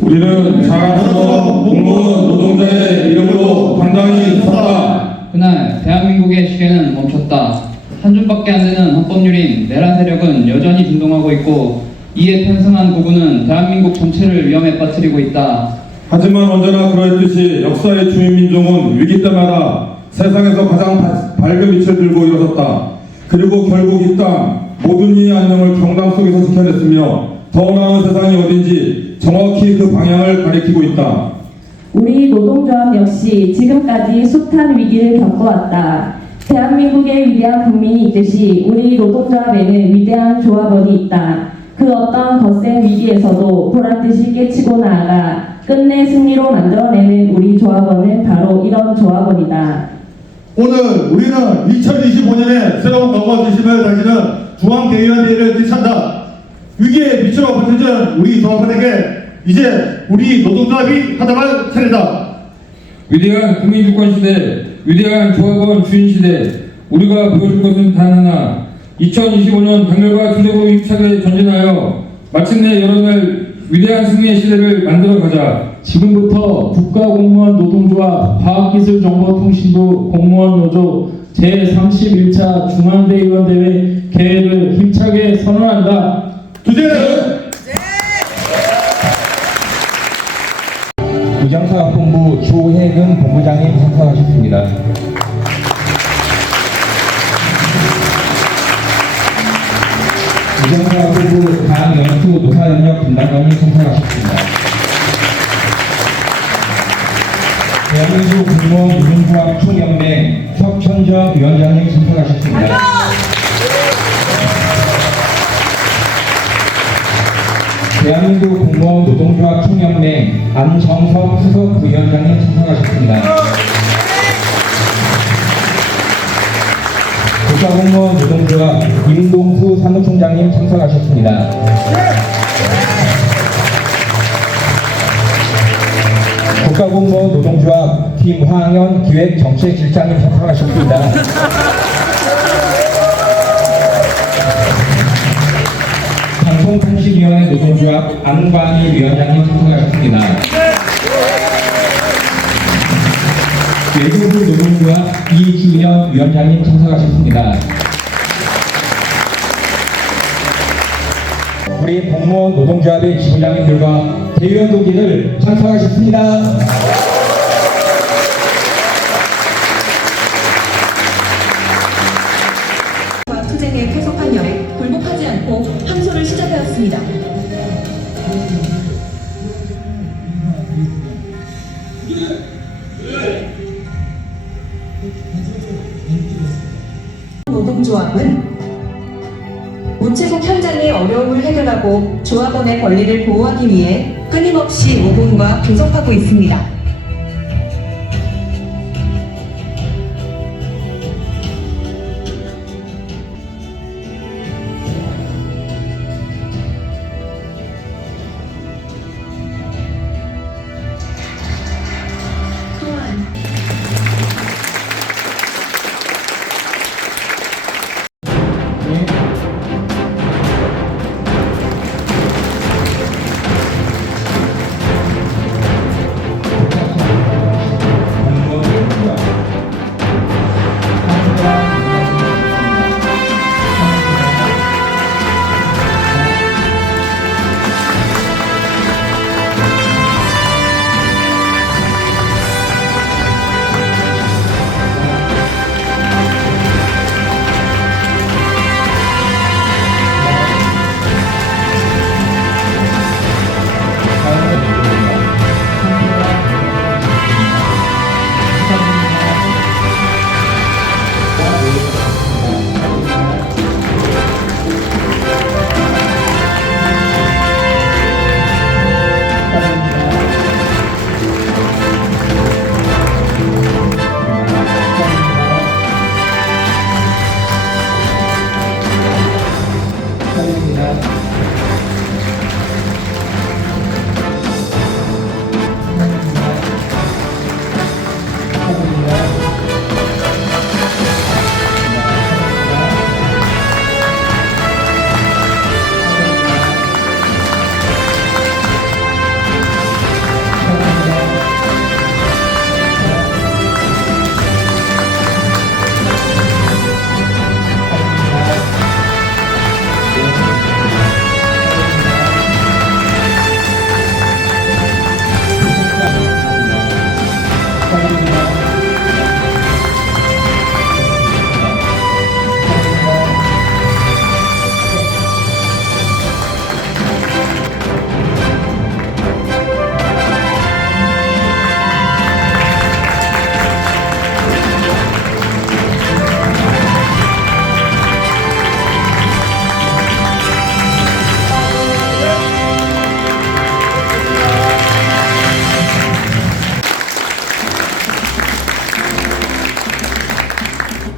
우리는 자라나서 공무원 노동자의 이름으로 당당히 섰다. 그날 대한민국의 시계는 멈췄다. 한 줌밖에 안 되는 헌법률인 내란 세력은 여전히 진동하고 있고 이에 편승한 구구는 대한민국 전체를 위험에 빠뜨리고 있다. 하지만 언제나 그러했듯이 역사의 주인민족은 위기 때마다 세상에서 가장 밝은 빛을 들고 일어섰다. 그리고 결국 이 땅 모든 이의 안녕을 경당 속에서 지켜냈으며 더 나은 세상이 어딘지 정확히 그 방향을 가리키고 있다. 우리 노동조합 역시 지금까지 숱한 위기를 겪어왔다. 대한민국의 위대한 국민이 있듯이 우리 노동조합에는 위대한 조합원이 있다. 그 어떤 거센 위기에서도 보란듯이 깨치고 나아가 끝내 승리로 만들어내는 우리 조합원은 바로 이런 조합원이다. 오늘 우리는 2025년에 새로운 건강 지심을 다지는 중앙대의원대회를 기찬다. 위기에 미쳐 버텨준 우리 조합원에게 이제 우리 노동조합이 하다할 차례다. 위대한 국민주권 시대, 위대한 조합원 주인 시대, 우리가 보여줄 것은 단 하나. 2025년 단결과 투쟁으로 힘차게 전진하여 마침내 여러날 위대한 승리의 시대를 만들어 가자. 지금부터 국가공무원 노동조합 과학기술정보통신부 공무원노조 제31차 중앙대의원대회 개회를 힘차게 선언한다. 투쟁! 부정사업본부 조혜근 본부장님 참석하셨습니다. 부정사업본부 강연수 노사협력 분담관님 참석하셨습니다. 대한민국 공무원 노동조합 총연맹 석천정 위원장님 참석하셨습니다. 대한민국 공무원 노동조합 총연맹 안정석 수석 부위원장님 참석하셨습니다. 국가공무원 노동조합 임동수 사무총장님 참석하셨습니다. 국가공무원 노동조합 김황현 기획정책실장님 참석하셨습니다. 방송통신위원회 노동조합 안광희 위원장님 참석하셨습니다. 외교부 노동조합 이준영 위원장님 참석하셨습니다. 우리 공무원 노동조합의 지부장님들과 대의원 동지들 참석하셨습니다. 투쟁에 계속한 열에 굴복하지 않고 항소를 시작하였습니다. 노동조합은 우체국 현장의 어려움을 해결하고 조합원의 권리를 보호하기 위해 끊임없이 모금과 교섭하고 있습니다.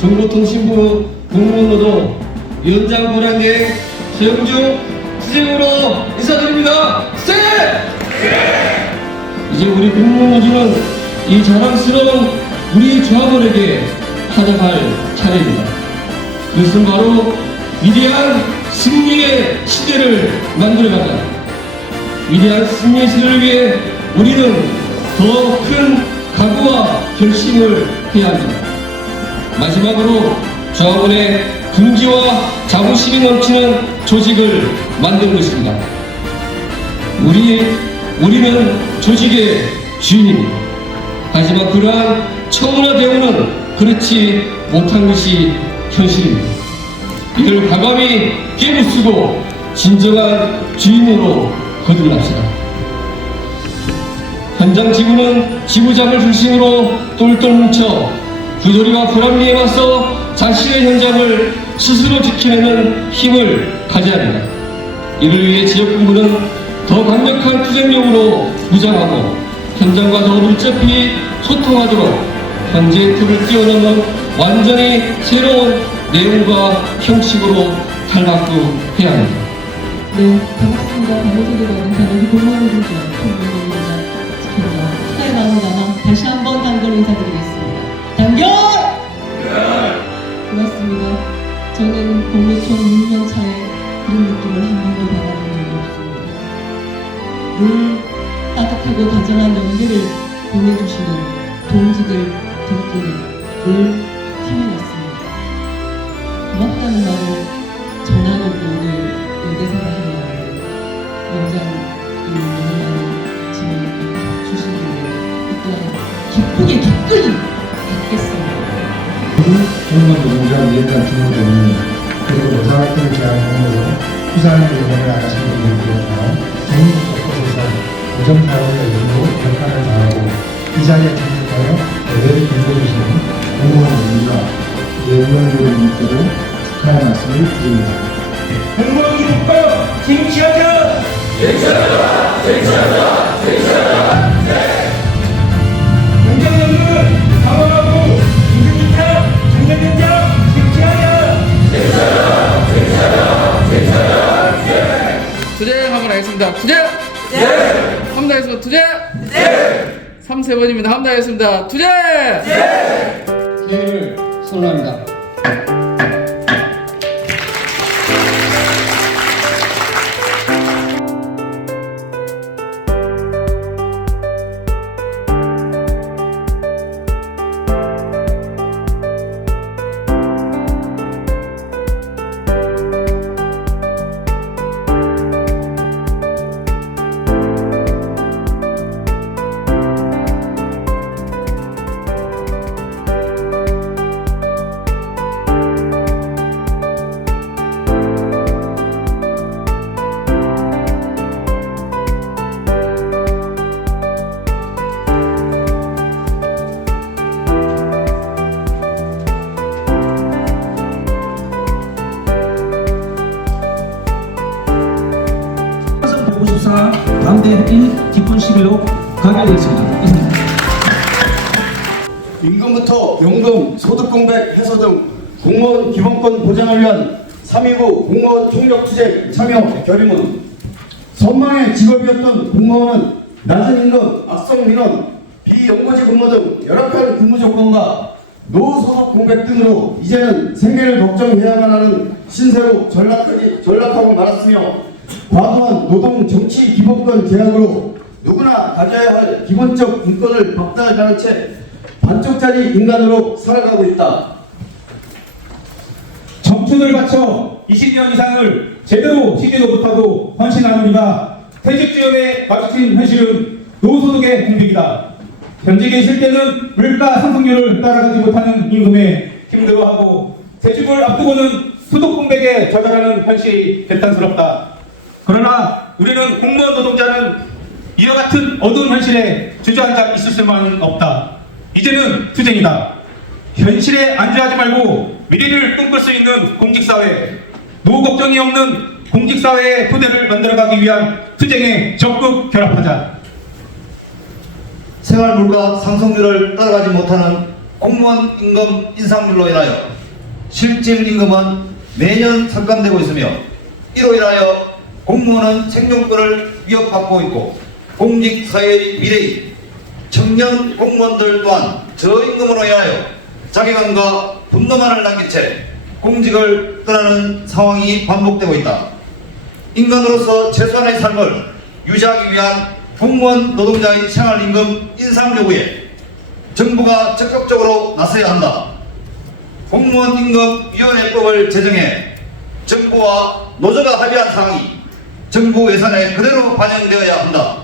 정보통신부 공무원노조 위원장 권한계 최영중 투쟁으로 인사드립니다. 투쟁! 이제 우리 공무원노조는 이 자랑스러운 우리 조합원에게 찾아갈 차례입니다. 그것은 바로 위대한 승리의 시대를 만들어가자. 위대한 승리의 시대를 위해 우리는 더 큰 각오와 결심을 해야 합니다. 마지막으로 조합원의 긍지와 자부심이 넘치는 조직을 만드는 것입니다. 우리는 조직의 주인입니다. 하지만 그러한 청문화 대우는 그렇지 못한 것이 현실입니다. 이를 과감히 깨부수고 진정한 주인으로 거듭납시다. 현장 지구는 지부장을 중심으로 똘똘 뭉쳐 부조리와 불합리에 맞서 자신의 현장을 스스로 지켜내는 힘을 가져야 합니다. 이를 위해 지역본부는 더 강력한 투쟁력으로 무장하고 현장과 더 밀접히 소통하도록 현재의 틀을 뛰어넘는 완전히 새로운 내용과 형식으로 탈바꿈해야 합니다. 네, 반갑습니다. 반갑습니다. 저는 공무원노조 총무입니다. 축하해 나옵니다만 다시 한번 단결 인사드리겠습니다. 단결! 고맙습니다. 저는 공무총 6년차에 그런 느낌을 한 번도 받아본 적이 없습니다. 늘 따뜻하고 다정한 연기를 보내주시는 동지들 덕분에 늘 힘이 났습니다. 고맙다는 말을 전하려고 오늘 여기 생각해봤는데 연장이 너무 많은 질문을 주신 분들 또한 기쁘게 받겠습니다. 공무원 노동자 위원장 김호정이 그리고 노사활동을 제안하면서 피사하는 일본을 안 하시는 분들에 대해서 전국 곳곳에서 우정사회의 일부 결판을 당하고 이 자리에 참석하여 대회를 공부해주시는 공무원 노동자 예우원들을 축하의 말씀을 드립니다. 공무원 기득권 쟁취하자! 쟁취하자! 쟁취하자! 쟁취하자! 공정연금을 강화하고 임금이타 정년연장 쟁취하자! 쟁취하자! 쟁취하자! 쟁취하자! 투쟁 한번 하겠습니다. 투쟁! 네! 한번 하겠습니다. 투쟁! 네! 3세번입니다. 한번 하겠습니다. 투쟁! 네! 개회를 선언합니다. 반대 햇빛 깊은 11로 가결되었습니다. 임금부터 연금, 소득 공백 해소 등 공무원 기본권 보장을 위한 3.29 공무원 총력투쟁 참여 결의문. 선망의 직업이었던 공무원은 낮은 임금, 악성 민원, 비연고지 근무 등 열악한 근무 조건과 노소득 공백 등으로 이제는 생계를 걱정해야만 하는 신세로 전락하고 말았으며, 과도한 노동 정치 기본권 제약으로 누구나 가져야 할 기본적 인권을 박탈당한 채 반쪽짜리 인간으로 살아가고 있다. 청춘을 바쳐 20년 이상을 제대로 쉬지도 못하고 헌신한 우리가 퇴직 지역에 마주친 현실은 노소득의 공백이다. 현직에 있을 때는 물가 상승률을 따라가지 못하는 임금에 힘들어하고 퇴직을 앞두고는 소득 공백에 좌절하는 현실이 개탄스럽다. 그러나 우리는 공무원 노동자는 이와 같은 어두운 현실에 주저앉아 있을 수만은 없다. 이제는 투쟁이다. 현실에 안주하지 말고 미래를 꿈꿀 수 있는 공직사회, 노후 걱정이 없는 공직사회의 토대를 만들어가기 위한 투쟁에 적극 결합하자. 생활물가 상승률을 따라가지 못하는 공무원 임금 인상률로 인하여 실질 임금은 매년 삭감되고 있으며 이로 인하여 공무원은 생존권을 위협받고 있고 공직사회의 미래인 청년 공무원들 또한 저임금으로 인하여 자괴감과 분노만을 남긴 채 공직을 떠나는 상황이 반복되고 있다. 인간으로서 최소한의 삶을 유지하기 위한 공무원 노동자의 생활임금 인상 요구에 정부가 적극적으로 나서야 한다. 공무원임금위원회법을 제정해 정부와 노조가 합의한 사항이 정부 예산에 그대로 반영되어야 한다.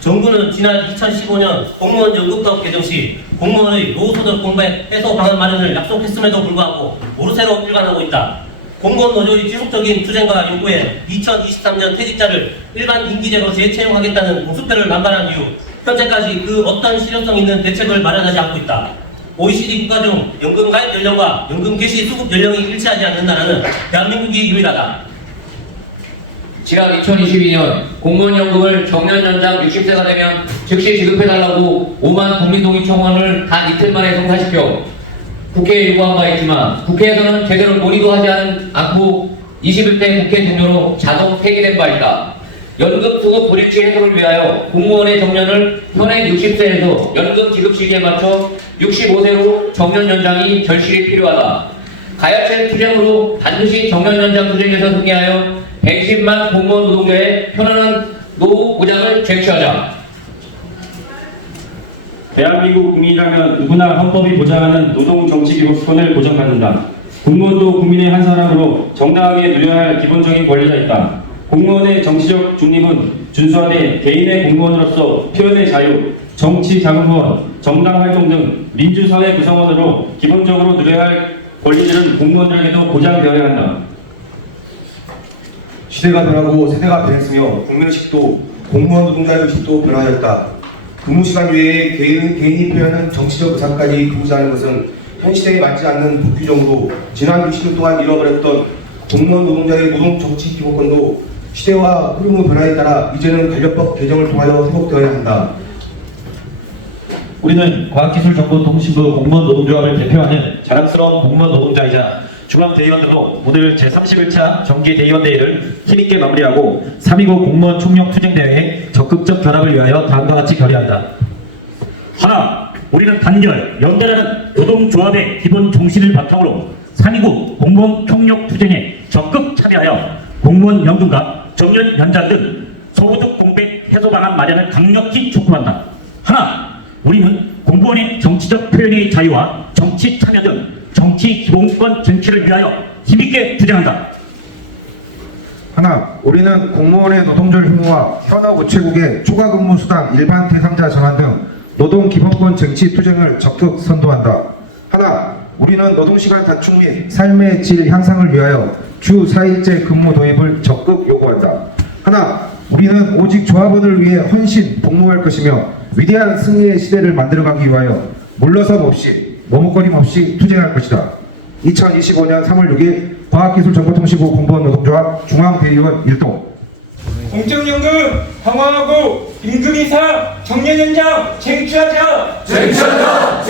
정부는 지난 2015년 공무원 연금법 개정 시 공무원의 노후소득 공백 해소 방안 마련을 약속했음에도 불구하고 모르쇠로 일관하고 있다. 공무원 노조의 지속적인 투쟁과 요구에 2023년 퇴직자를 일반 임기제로 재채용하겠다는 공수표를 남발한 이후 현재까지 그 어떤 실효성 있는 대책을 마련하지 않고 있다. OECD 국가 중 연금 가입 연령과 연금 개시 수급 연령이 일치하지 않는 나라는 대한민국이 유일하다. 지난 2022년 공무원 연금을 정년 연장 60세가 되면 즉시 지급해달라고 5만 국민동의 청원을 단 이틀 만에 성사시켜 국회에 요구한 바 있지만 국회에서는 제대로 논의도 하지 않고 21대 국회 종료로 자동 폐기된 바 있다. 연금 수급 불일치 해소를 위하여 공무원의 정년을 현행 60세에서 연금 지급 시기에 맞춰 65세로 정년 연장이 절실히 필요하다. 가야책 투쟁으로 반드시 정년 연장 투쟁에서 승리하여 110만 공무원 노동자의 편안한 노후 보장을 쟁취하자. 대한민국 국민이라면 누구나 헌법이 보장하는 노동정치기본권을 보장받는다. 공무원도 국민의 한 사람으로 정당하게 누려야 할 기본적인 권리가 있다. 공무원의 정치적 중립은 준수하되 개인의 공무원으로서 표현의 자유, 정치 자금후원, 정당 활동 등 민주사회 구성원으로 기본적으로 누려야 할 권리들은 공무원들에게도 보장되어야 한다. 시대가 변하고 세대가 변했으며 국민의식도 공무원 노동자의 의식도 변화하였다. 근무시간 외에 개인이 표현하는 정치적 의사까지 금지하는 것은 현 시대에 맞지 않는 법규정으로 지난 60년 동안 잃어버렸던 공무원 노동자의 노동 정치 기본권도 시대와 흐름의 변화에 따라 이제는 관련법 개정을 통하여 회복되어야 한다. 우리는 과학기술정보통신부 공무원 노동조합을 대표하는 자랑스러운 공무원 노동자이자 중앙대의원으로 오늘 제31차 정기대의원대회를 힘있게 마무리하고 3.29 공무원 총력 투쟁대회의 적극적 결합을 위하여 다음과 같이 결의한다. 하나, 우리는 단결, 연대라는 노동조합의 기본 정신을 바탕으로 3.29 공무원 총력 투쟁에 적극 참여하여 공무원 연금과 정년 연장 등 소득 공백 해소 방안 마련을 강력히 촉구한다. 하나, 우리는 공무원의 정치적 표현의 자유와 정치 참여 등 정치 기본권 쟁취를 위하여 힘있게 투쟁한다. 하나, 우리는 공무원의 노동절 혐오와 현업 우체국의 초과 근무 수당 일반 대상자 전환 등 노동 기본권 쟁취 투쟁을 적극 선도한다. 하나, 우리는 노동시간 단축 및 삶의 질 향상을 위하여 주 4일제 근무 도입을 적극 요구한다. 하나, 우리는 오직 조합원을 위해 헌신 복무할 것이며 위대한 승리의 시대를 만들어가기 위하여 물러섬 없이 머뭇거림 없이 투쟁할 것이다. 2025년 3월 6일 과학기술정보통신부 공무원 노동조합 중앙대의원 1동. 공적연금 강화하고 임금 인상 정년 연장 쟁취하자. 쟁취하자.